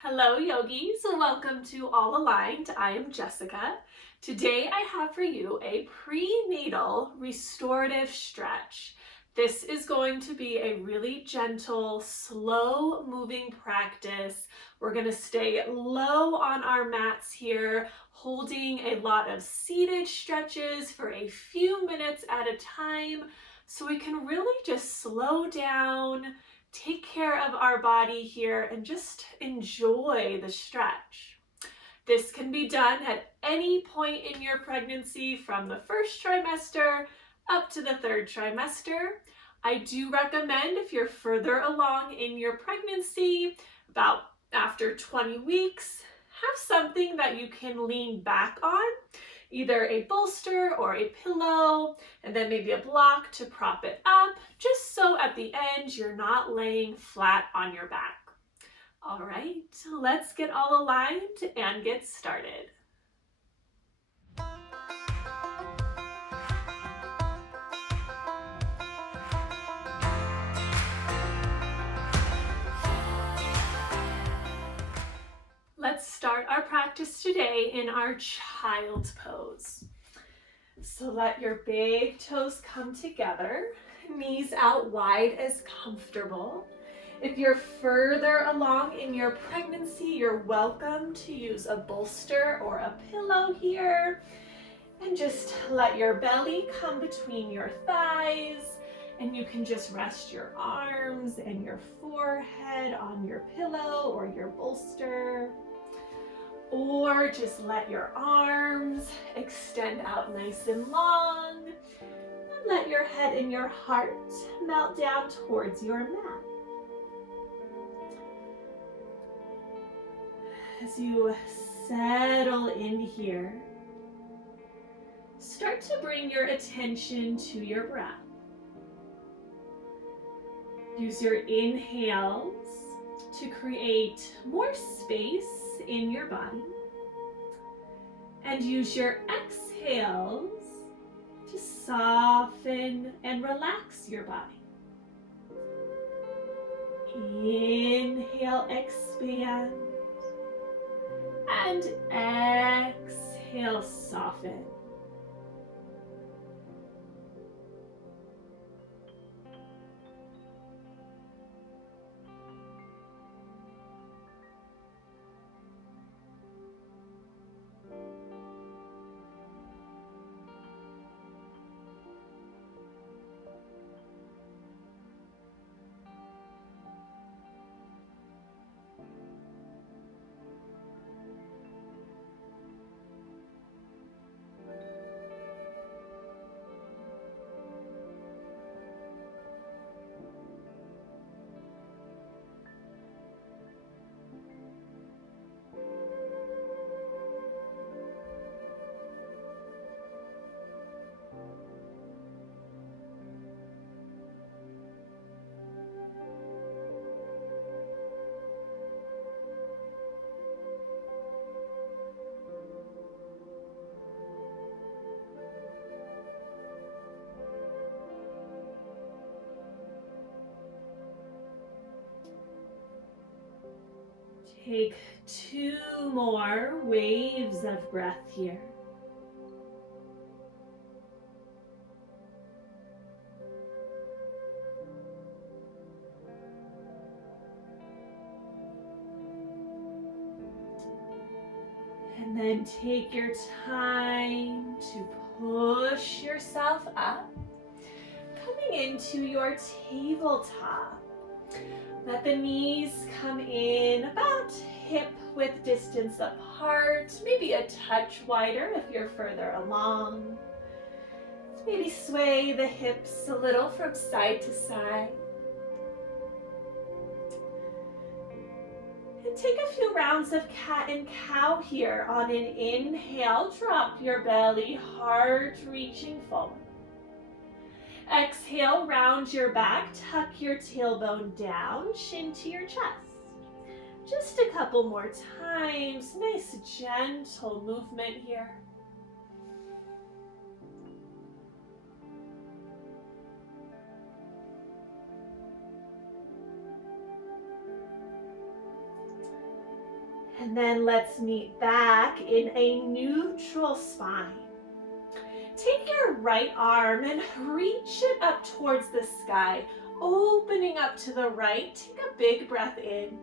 Hello yogis, welcome to All Aligned. I am Jessica. Today I have for you a prenatal restorative stretch. This is going to be a really gentle, slow moving practice. We're going to stay low on our mats here, holding a lot of seated stretches for a few minutes at a time so we can really just slow down, take care of our body here, and just enjoy the stretch. This can be done at any point in your pregnancy from the first trimester up to the third trimester. I do recommend if you're further along in your pregnancy, about after 20 weeks, have something that you can lean back on, either a bolster or a pillow, and then maybe a block to prop it up, just so at the end you're not laying flat on your back. All right, let's get all aligned and get started. Let's start our practice today in our child's pose. So let your big toes come together, knees out wide as comfortable. If you're further along in your pregnancy, you're welcome to use a bolster or a pillow here. And just let your belly come between your thighs, and you can just rest your arms and your forehead on your pillow or your bolster. Or just let your arms extend out nice and long. And let your head and your heart melt down towards your mat. As you settle in here, start to bring your attention to your breath. Use your inhales to create more space in your body, and use your exhales to soften and relax your body. Inhale, expand, and exhale, soften. Take 2 more waves of breath here. And then take your time to push yourself up, coming into your tabletop. Let the knees come in about hip width distance apart, maybe a touch wider if you're further along. Maybe sway the hips a little from side to side. And take a few rounds of cat and cow here. On an inhale, drop your belly, heart reaching forward. Exhale, round your back, tuck your tailbone down, chin to your chest. Just a couple more times. Nice gentle movement here. And then let's meet back in a neutral spine. Take your right arm and reach it up towards the sky, opening up to the right. Take a big breath in.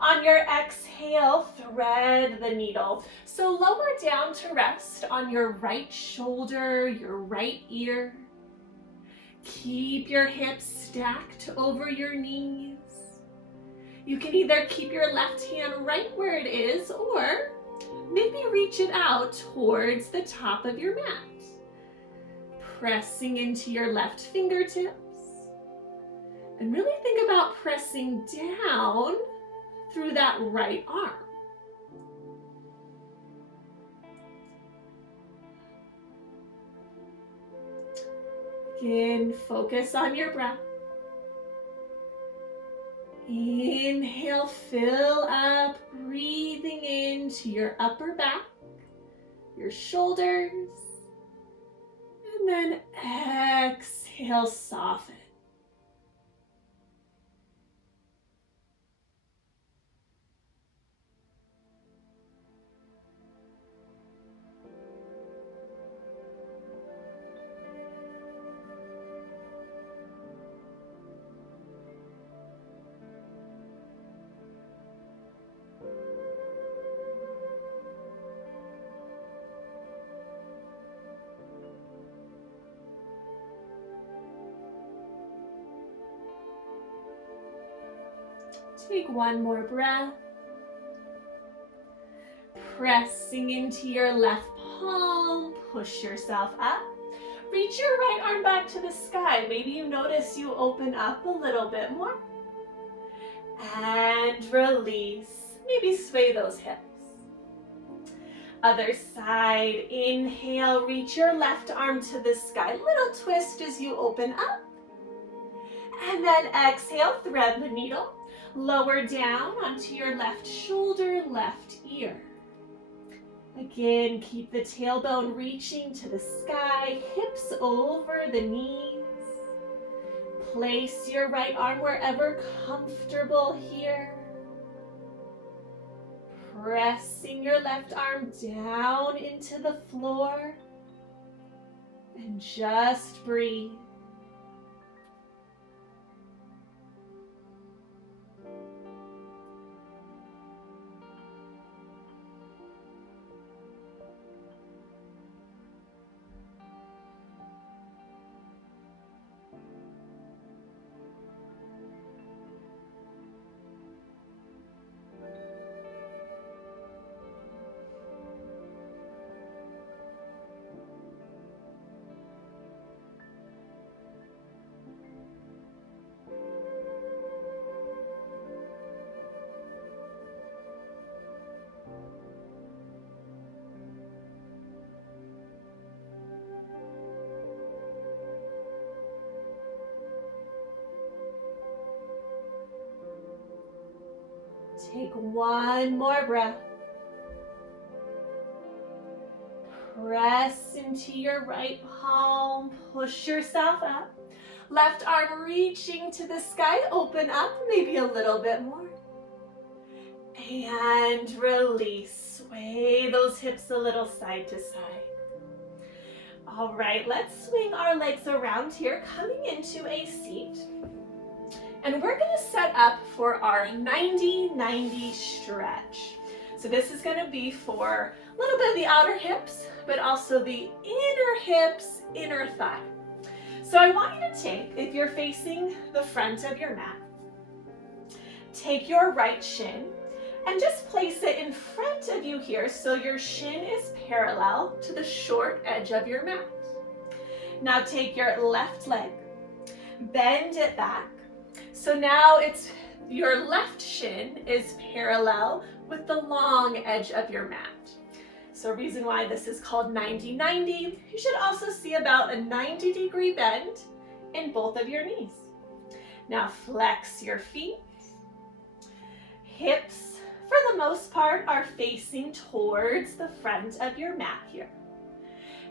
On your exhale, thread the needle. So lower down to rest on your right shoulder, your right ear. Keep your hips stacked over your knees. You can either keep your left hand right where it is, or maybe reach it out towards the top of your mat. Pressing into your left fingertips. And really think about pressing down through that right arm. Again, focus on your breath. Inhale, fill up, breathing into your upper back, your shoulders, and then exhale, soften. Take one more breath. Pressing into your left palm, push yourself up. Reach your right arm back to the sky. Maybe you notice you open up a little bit more. And release. Maybe sway those hips. Other side, inhale, reach your left arm to the sky. Little twist as you open up. And then exhale, thread the needle. Lower down onto your left shoulder, left ear. Again, keep the tailbone reaching to the sky, hips over the knees. Place your right arm wherever comfortable here. Pressing your left arm down into the floor. And just breathe. Take one more breath. Press into your right palm, push yourself up. Left arm reaching to the sky, open up maybe a little bit more. And release, sway those hips a little side to side. All right, let's swing our legs around here, coming into a seat. And we're gonna set up for our 90-90 stretch. So this is gonna be for a little bit of the outer hips, but also the inner hips, inner thigh. So I want you to take, if you're facing the front of your mat, take your right shin and just place it in front of you here so your shin is parallel to the short edge of your mat. Now take your left leg, bend it back. So now it's your left shin is parallel with the long edge of your mat. So reason why this is called 90-90, you should also see about a 90-degree bend in both of your knees. Now flex your feet. Hips, for the most part, are facing towards the front of your mat here.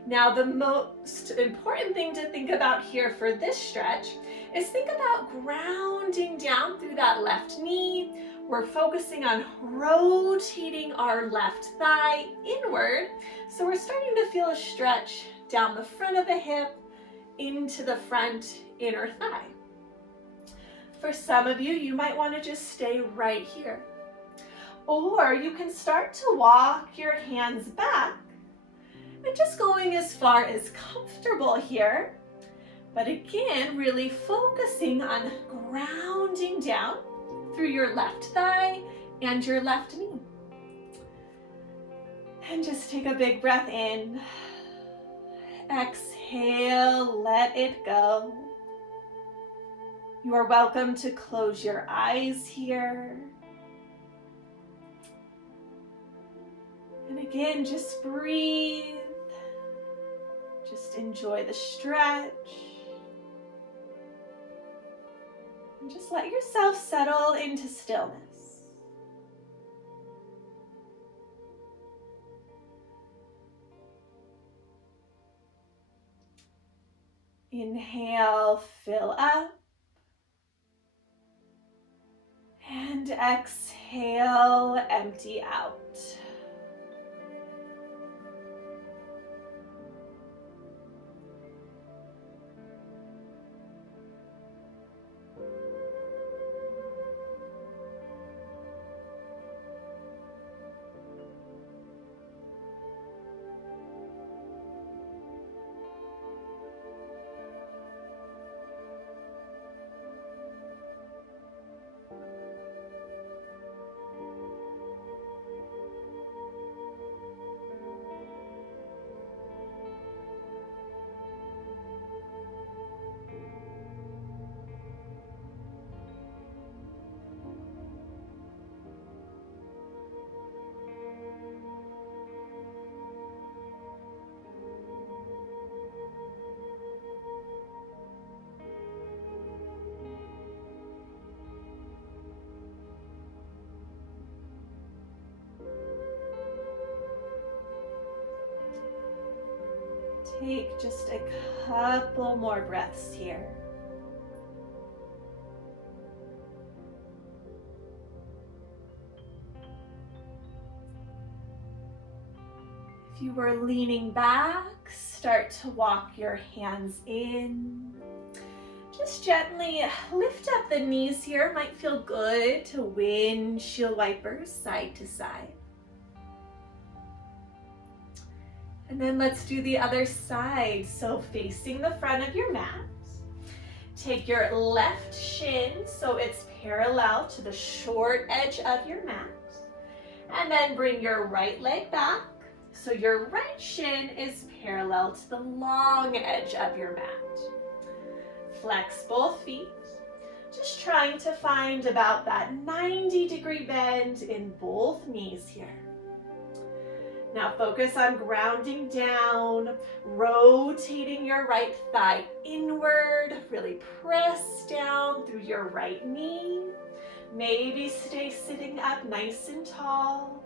Now, the most important thing to think about here for this stretch is think about grounding down through that left knee. We're focusing on rotating our left thigh inward. So we're starting to feel a stretch down the front of the hip into the front inner thigh. For some of you, you might want to just stay right here. Or you can start to walk your hands back and just going as far as comfortable here. But again, really focusing on grounding down through your left thigh and your left knee. And just take a big breath in. Exhale, let it go. You are welcome to close your eyes here. And again, just breathe. Just enjoy the stretch. And just let yourself settle into stillness. Inhale, fill up. And exhale, empty out. Take just a couple more breaths here. If you were leaning back, start to walk your hands in. Just gently lift up the knees here. Might feel good to windshield wipers side to side. And then let's do the other side. So facing the front of your mat, take your left shin so it's parallel to the short edge of your mat. And then bring your right leg back so your right shin is parallel to the long edge of your mat. Flex both feet, just trying to find about that 90-degree bend in both knees here. Now focus on grounding down, rotating your right thigh inward, really press down through your right knee. Maybe stay sitting up nice and tall,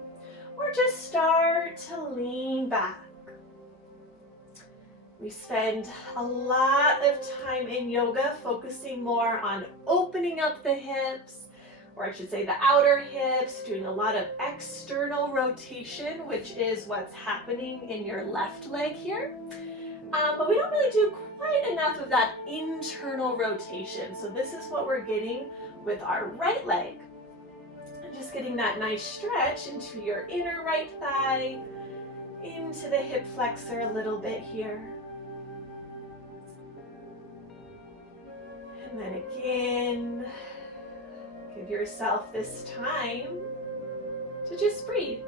or just start to lean back. We spend a lot of time in yoga focusing more on opening up the hips, or I should say the outer hips, doing a lot of external rotation, which is what's happening in your left leg here. But we don't really do quite enough of that internal rotation. So this is what we're getting with our right leg. And just getting that nice stretch into your inner right thigh, into the hip flexor a little bit here. And then again, give yourself this time to just breathe.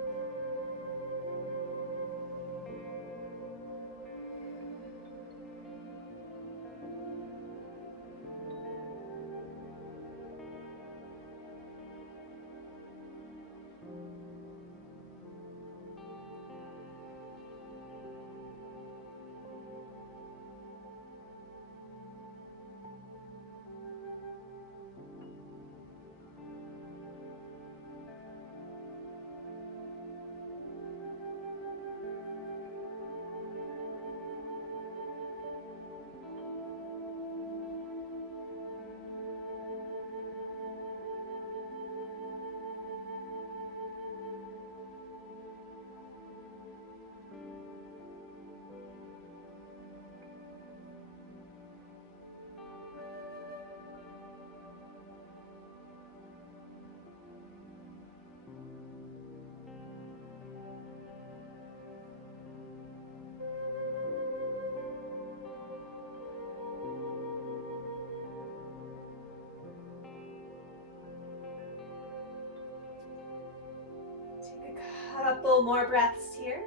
Couple more breaths here.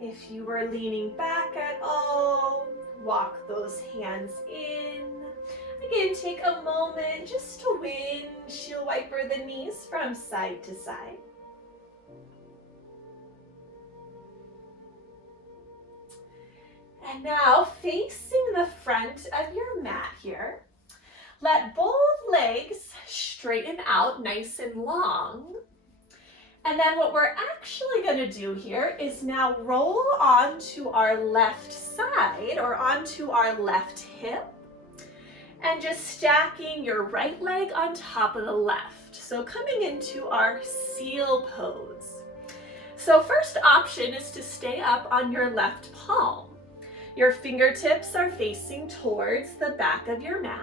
If you were leaning back at all, walk those hands in. Again, take a moment just to windshield wiper the knees from side to side. And now, facing the front of your mat here, let both legs straighten out nice and long. And then what we're actually going to do here is now roll onto our left side or onto our left hip and just stacking your right leg on top of the left. So coming into our seal pose. So first option is to stay up on your left palm. Your fingertips are facing towards the back of your mat.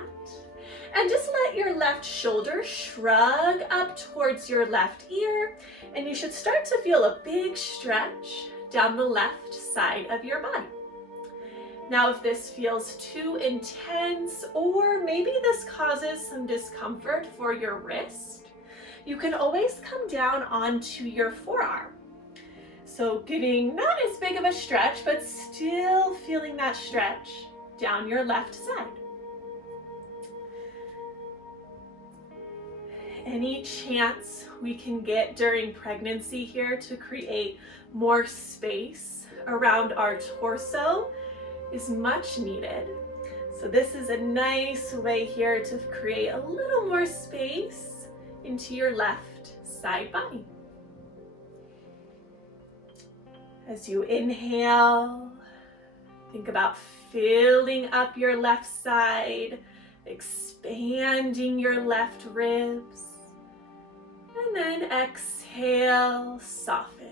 And just let your left shoulder shrug up towards your left ear, and you should start to feel a big stretch down the left side of your body. Now, if this feels too intense, or maybe this causes some discomfort for your wrist, you can always come down onto your forearm. So getting not as big of a stretch, but still feeling that stretch down your left side. Any chance we can get during pregnancy here to create more space around our torso is much needed. So this is a nice way here to create a little more space into your left side body. As you inhale, think about filling up your left side, expanding your left ribs. And then exhale, soften.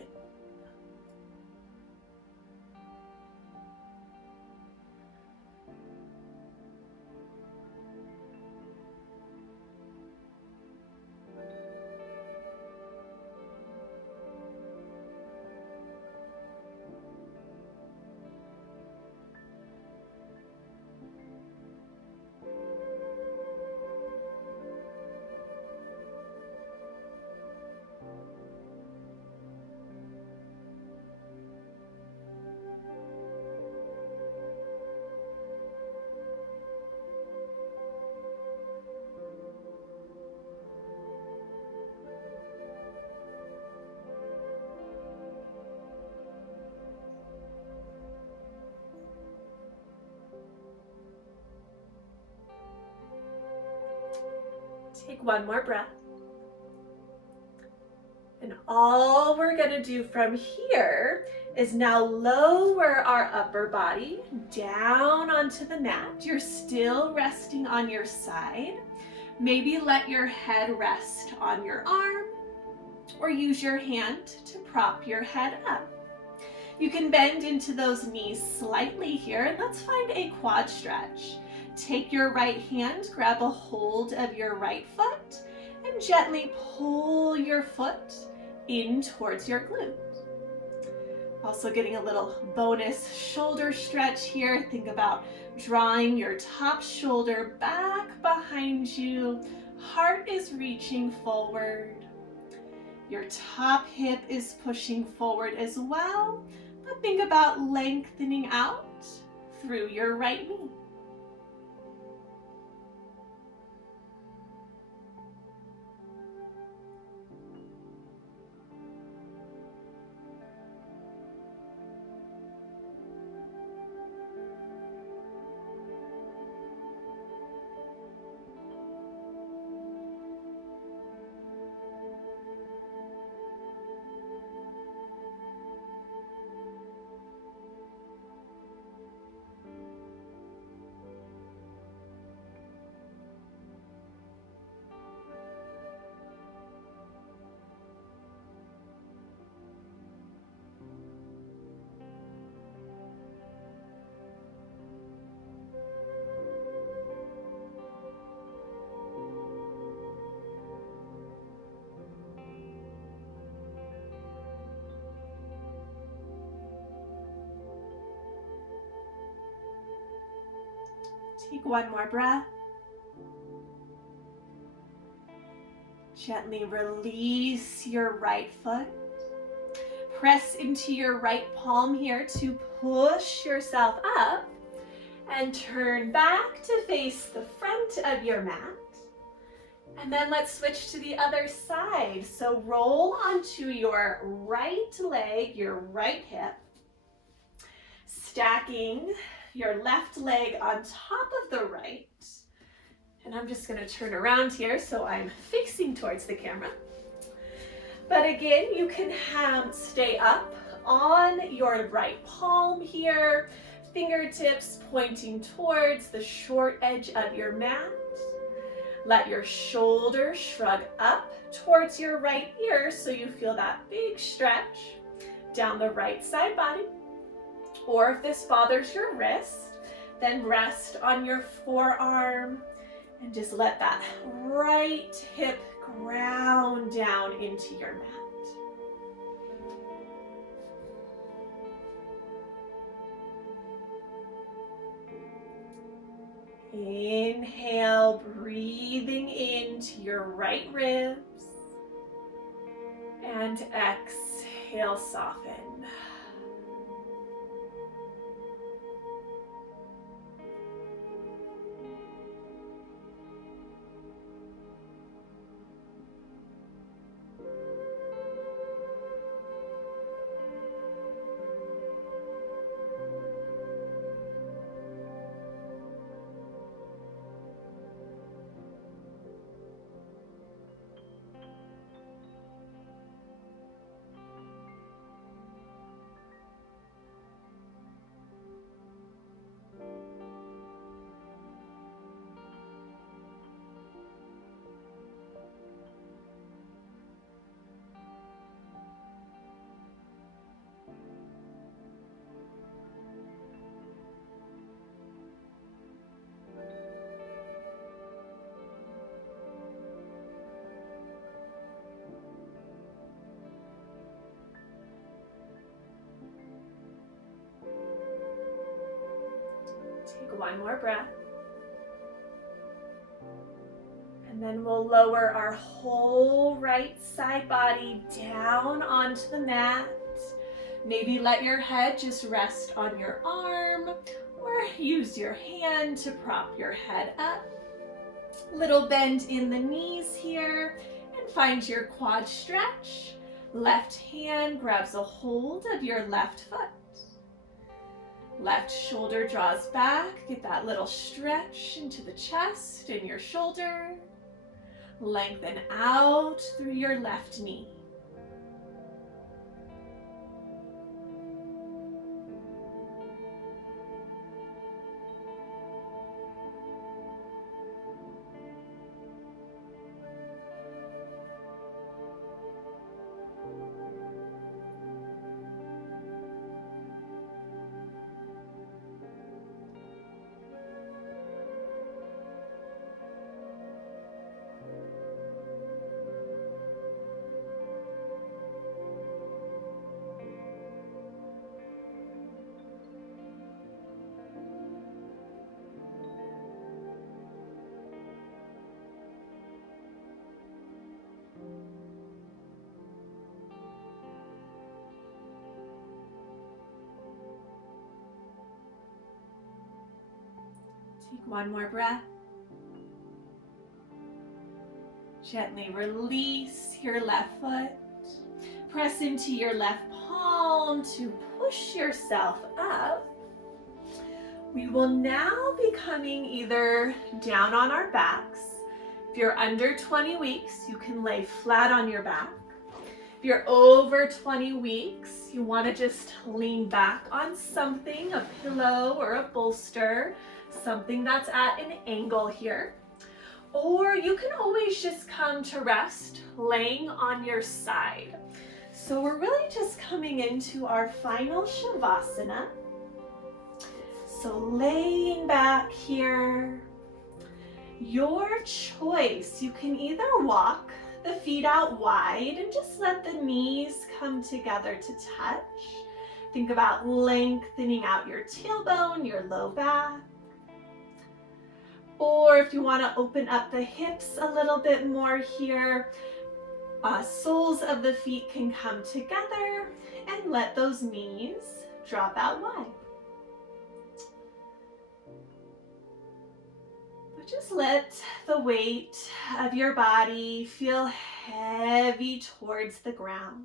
Take one more breath. And all we're going to do from here is now lower our upper body down onto the mat. You're still resting on your side. Maybe let your head rest on your arm or use your hand to prop your head up. You can bend into those knees slightly here, and let's find a quad stretch. Take your right hand, grab a hold of your right foot, and gently pull your foot in towards your glute. Also getting a little bonus shoulder stretch here. Think about drawing your top shoulder back behind you. Heart is reaching forward. Your top hip is pushing forward as well. But think about lengthening out through your right knee. Take one more breath. Gently release your right foot. Press into your right palm here to push yourself up and turn back to face the front of your mat. And then let's switch to the other side. So roll onto your right leg, your right hip, stacking your left leg on top of the right. And I'm just going to turn around here so I'm facing towards the camera. But again, you can stay up on your right palm here, fingertips pointing towards the short edge of your mat. Let your shoulders shrug up towards your right ear so you feel that big stretch down the right side body. Or if this bothers your wrist, then rest on your forearm and just let that right hip ground down into your mat. Inhale, breathing into your right ribs. And exhale, soften. Take one more breath. And then we'll lower our whole right side body down onto the mat. Maybe let your head just rest on your arm or use your hand to prop your head up. Little bend in the knees here and find your quad stretch. Left hand grabs a hold of your left foot. Left shoulder draws back. Get that little stretch into the chest and your shoulder. Lengthen out through your left knee. Take one more breath. Gently release your left foot. Press into your left palm to push yourself up. We will now be coming either down on our backs. If you're under 20 weeks, you can lay flat on your back. If you're over 20 weeks, you want to just lean back on something, a pillow or a bolster, something that's at an angle here. Or you can always just come to rest laying on your side. So we're really just coming into our final Shavasana. So laying back here, your choice. You can either walk the feet out wide and just let the knees come together to touch. Think about lengthening out your tailbone, your low back. Or if you want to open up the hips a little bit more here, soles of the feet can come together and let those knees drop out wide. But just let the weight of your body feel heavy towards the ground.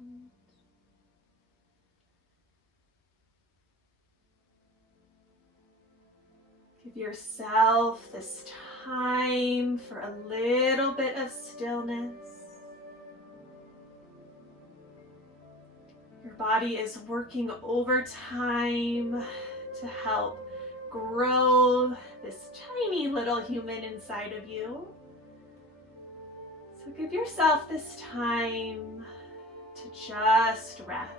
Give yourself this time for a little bit of stillness. Your body is working overtime to help grow this tiny little human inside of you. So give yourself this time to just rest.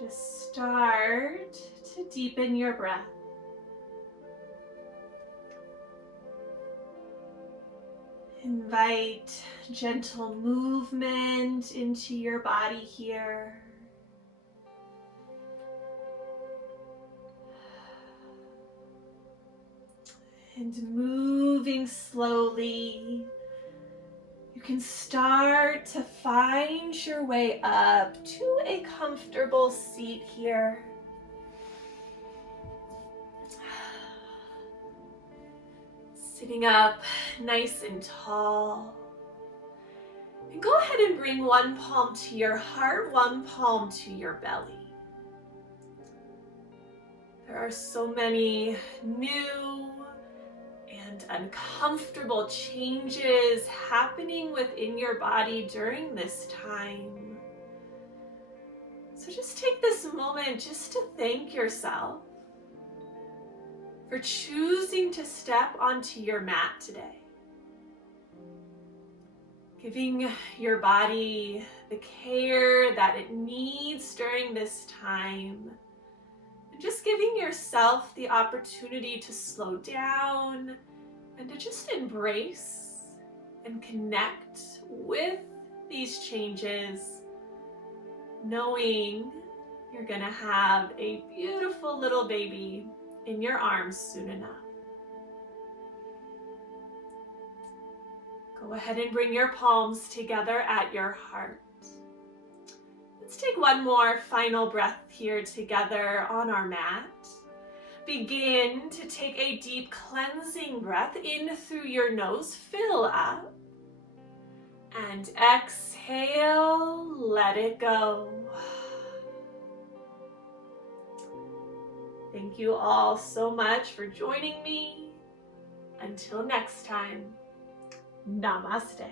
Just start to deepen your breath. Invite gentle movement into your body here. And moving slowly, you can start to find your way up to a comfortable seat here. Sitting up nice and tall. And go ahead and bring one palm to your heart, one palm to your belly. There are so many new and uncomfortable changes happening within your body during this time. So just take this moment just to thank yourself for choosing to step onto your mat today. Giving your body the care that it needs during this time. And just giving yourself the opportunity to slow down and to just embrace and connect with these changes, knowing you're gonna have a beautiful little baby in your arms soon enough. Go ahead and bring your palms together at your heart. Let's take one more final breath here together on our mat. Begin to take a deep cleansing breath in through your nose, fill up, and exhale, let it go. Thank you all so much for joining me. Until next time, namaste.